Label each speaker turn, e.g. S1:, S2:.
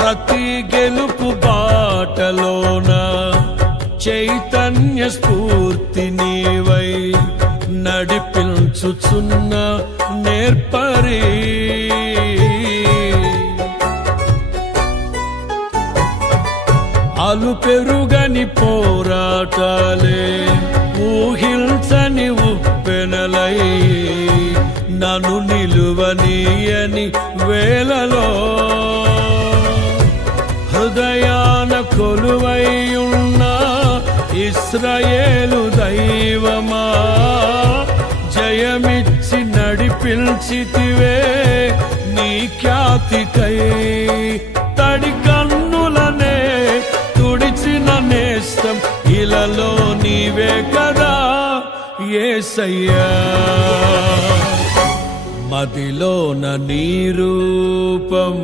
S1: ప్రతి గెలుపు బాటలోన చైతన్య స్ఫూర్తి నీవై నడిపించుచున్న నేర్పరి. అలు పెరుగని పోరాటాలే ఊహించని ఉప్పెనలై నన్ను నిలువనీయని వేలలో హృదయాన కొలువై ఇస్రయేలు దైవమా జయమిచ్చి నడిపించితివే నీ ఖ్యాతికై. తడి కన్నులనే తుడిచిన నేస్తం ఇలలో నీవే కదా ఏసయ్యా. మదిలోన నీ రూపం